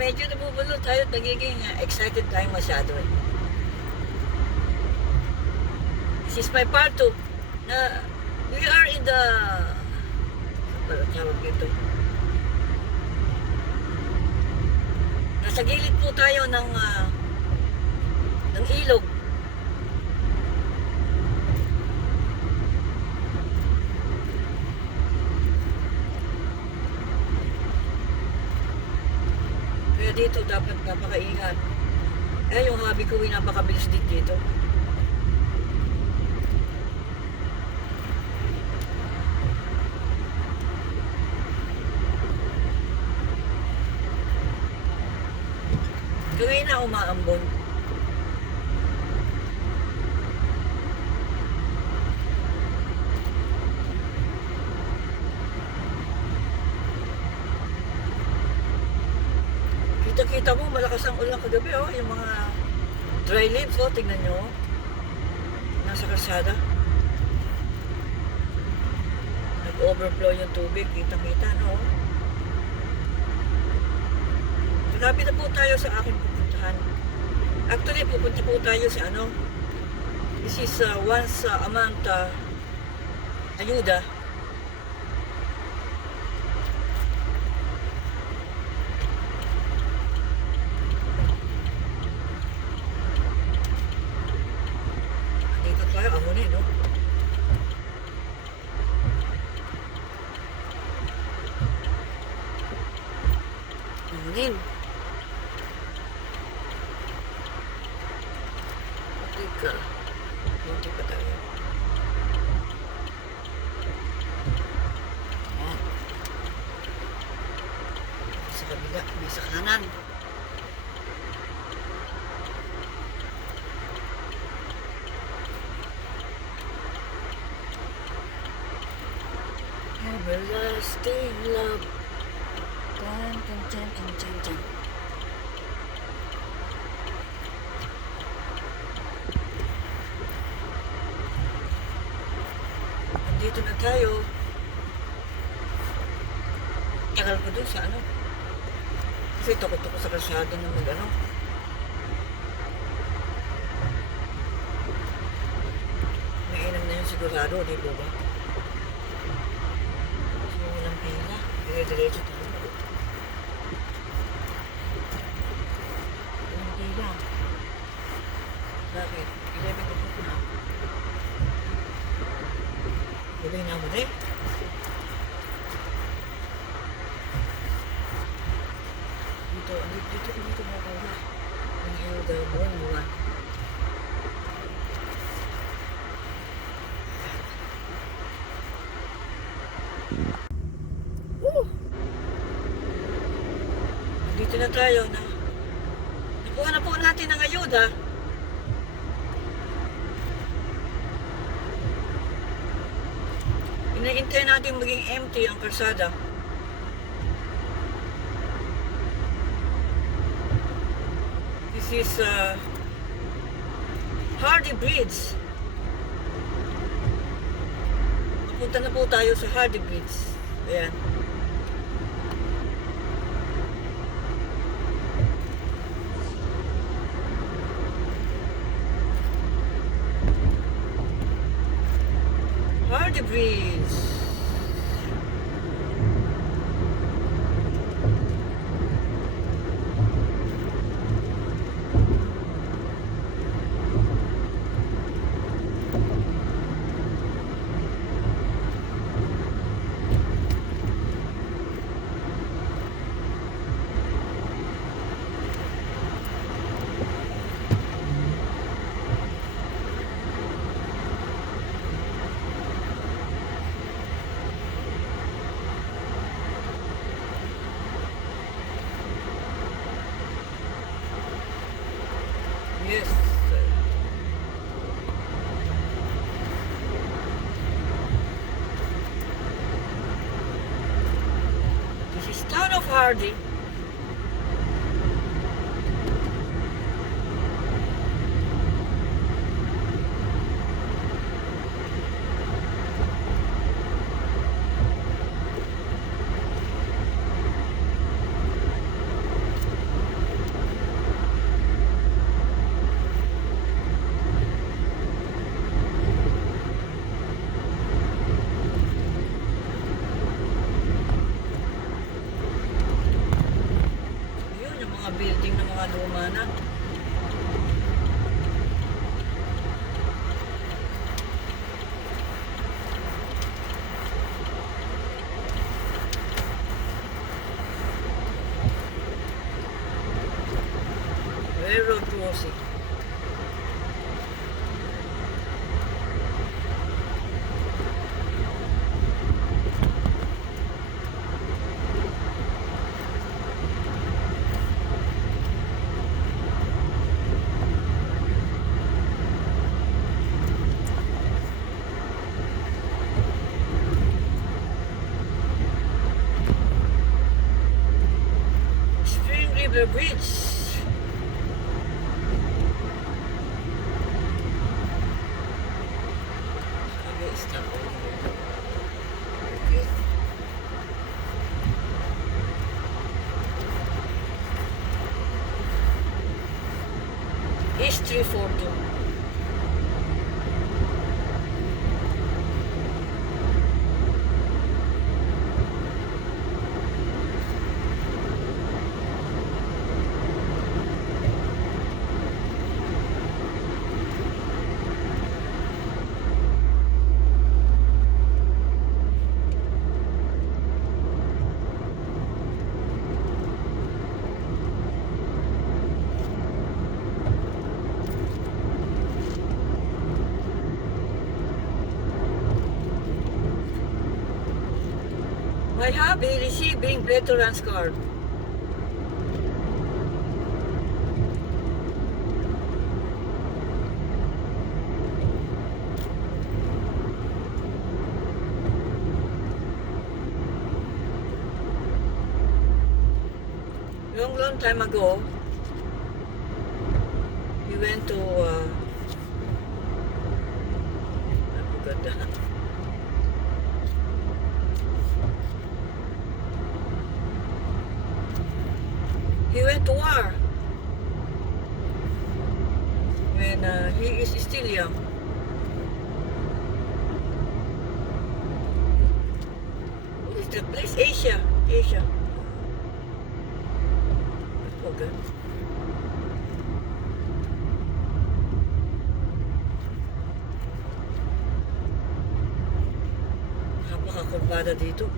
medyo nabubulo tayo at nagiging excited tayo masyado eh. This is my part 2 na we are in the tawag ito. Nasa gilid po tayo ng ilog. Kaya dito dapat napakaingat. Yung hobby ko ay napakabilis dito. Kaya na umaambon. Kita mo, malakas ang ulan kagabi, yung mga dry leaves, tignan nyo, nasa kalsada. Nag-overflow yung tubig, kita-kita, no? Malapit na po tayo sa aking pupuntahan. Actually, pupunta po tayo sa this is once a month ayuda. No? Amunin. Teka. Hindi pa tayo. Ayan. Sa kabila, may sa kanan. Everlasting love. Dun, dun, dun, dun, dun, dun. Andito na tayo. Tagal ko dun sa kasi takot ako sa kalsada na mainam na yun sigurado, di ba ba? Dire-diretso tayo. Walang pila. Bakit? 11 o'clock na. Gabay na mo rin. Dito mo ako na. Ang iyong gabon mo nga. Dito na tayo na. Nakuha na po natin ang ayuda. Hinahintay natin maging empty ang kalsada. This is Hardy Bridge. Napunta na po tayo sa Hardy Bridge. Ayan. Hardy Bridge. Yes. This is town of Hardy. gumana. Railroad crossing. Spring River Bridge. Okay, stop over here. Okay. East 342. My hubby receiving veteran's card. Long time ago, we went to I forgot that. He went to war when he is still young. What is that place? Asia. Asia. Okay. Napakakurbada dito.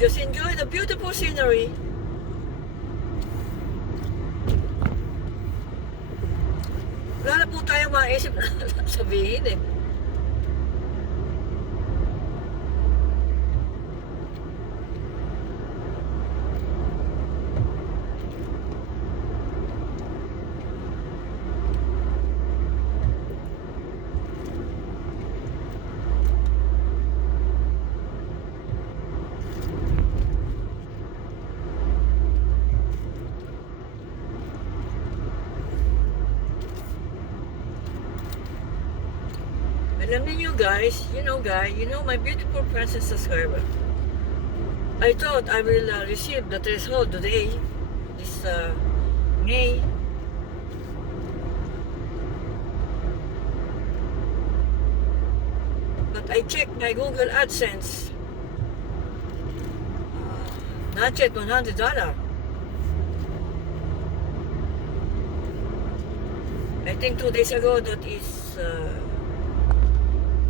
Just enjoy the beautiful scenery. Wala na po tayo maisip na sabihin eh. Alam niyo guys, you know my beautiful friends and subscribers. I thought I will receive the threshold today, this May. But I checked my Google AdSense. Not yet $100. I think 2 days ago that is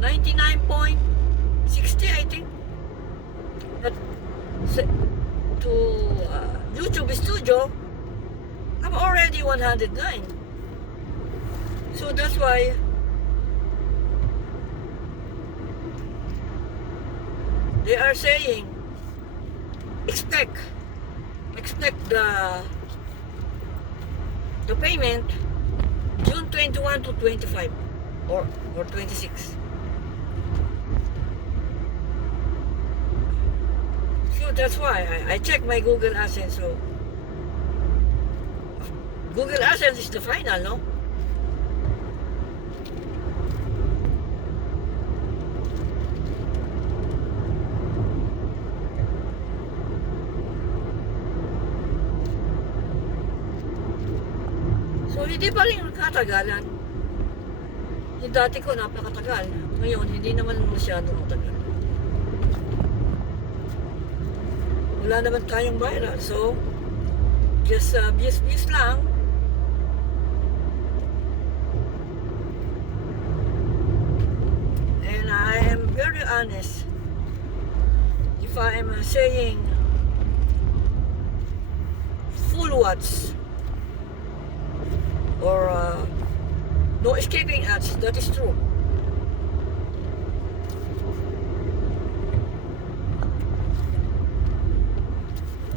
99.60 I think. But to YouTube Studio, I'm already 109. So that's why they are saying expect the payment June 21 to 25 or 26. So that's why I check my Google AdSense. So Google AdSense is the final, no? So, hindi pa rin katagalan. Yung dati ko, napakatagal. Ngayon, hindi naman masyadong matagal. Wala naman tayong viral. So, just views lang. And I am very honest. If I am saying full watch or no escaping ads, that is true.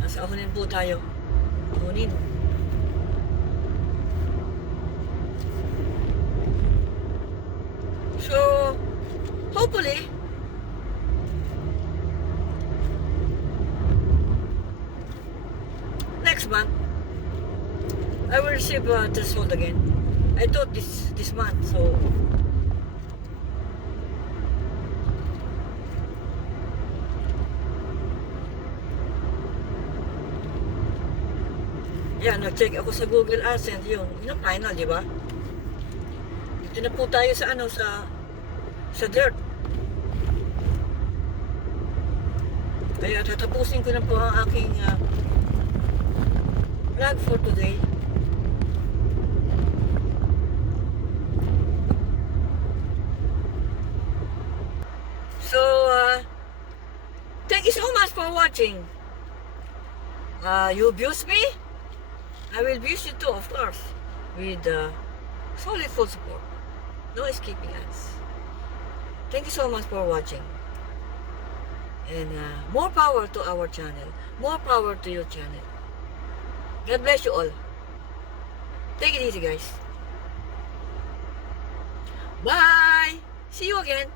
Nasa ahunin po tayo. Ahunin. So, hopefully, next month, I will receive threshold again. I thought this month, so yeah, nag-check ako sa Google AdSense yung final, di ba? Dito na po tayo sa ano sa dirt. Kaya tatapusin ko na po ang aking vlog for today. So, thank you so much for watching. You abuse me? I will abuse you too, of course, with solid full support. No escaping us. Thank you so much for watching. And more power to our channel. More power to your channel. God bless you all. Take it easy, guys. Bye! See you again.